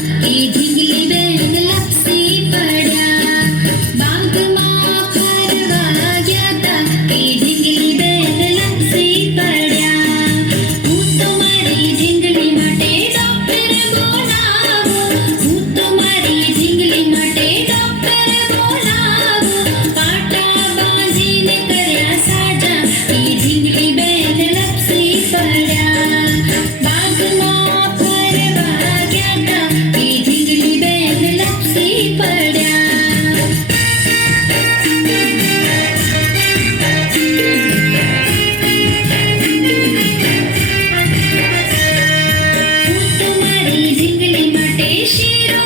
એ ઢીંગલી બેન લપસી પડ્યા. બાગમાં ફરવા ગયા તા એ ઢીંગલી બેન લપસી પડ્યા. હું તો મારી ઢીંગલી માટે ડોક્ટર બોલાવું. હું તો મારી ઢીંગલી માટે ડોક્ટર બોલાવું. પાટા બાંધીને કર્યા સાજા એ ઢીંગલી બેન લપસી પડ્યા. બાગમાં ફરવા ગયા તા એ ઢીંગલી બેન લપસી પડ્યા. હું તો મારી ઢીંગલી માટે શીરો